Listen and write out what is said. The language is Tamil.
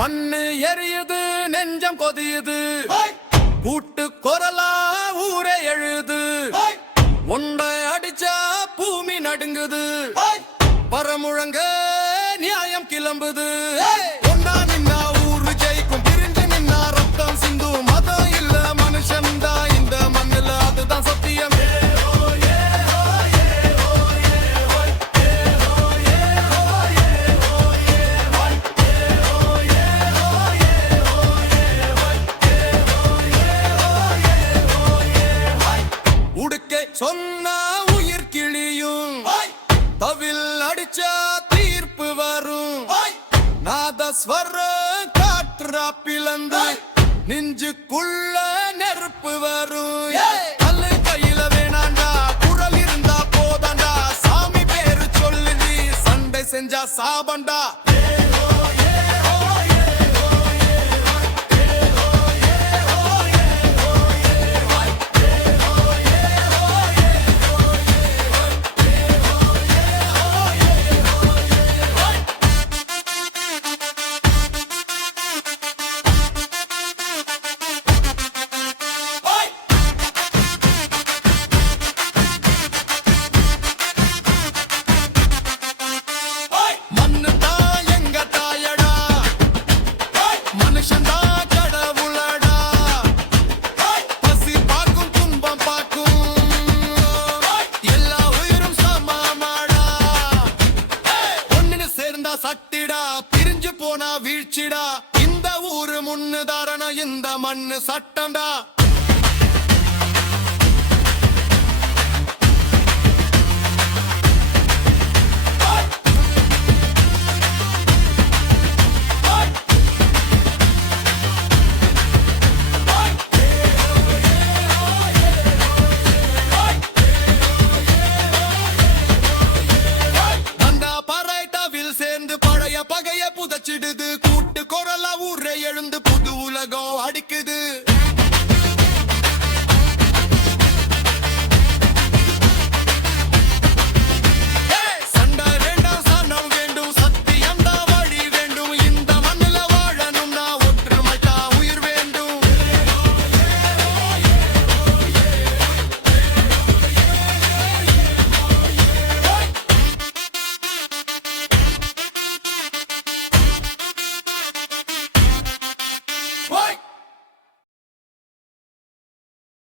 மண்ணு எரியுது நெஞ்சம் கொதியுது கூட்டு கொரலா ஊரே எழுது ஒன்றை அடிச்சா பூமி நடுங்குது பரமுழங்க நியாயம் கிளம்புது ஒன்னா நின்னா ஊரு ஜெயிக்கும் பிரிஞ்சு நின்னா ரத்தம் சிந்து மதம் இல்ல மனுஷன்தா இந்த மண்ணுல அதுதான் சத்தியம் சொன்னா உயிர் கிளியும் தவில் அடிச்சா தீர்ப்பு வரும் நாதஸ்வர காற்றா பிளந்து நெஞ்சுக்குள்ள நெருப்பு வரும் கல்லு கையில வேணாண்டா குரல் இருந்தா போதாண்டா சாமி பேரு சொல்லி நீ சண்டை செஞ்சா சாபண்டா சட்டிடா பிரிஞ்சு போனா வீழ்ச்சிடா இந்த ஊரு முன்னுதாரணம் இந்த மண்ணு சட்டம்டா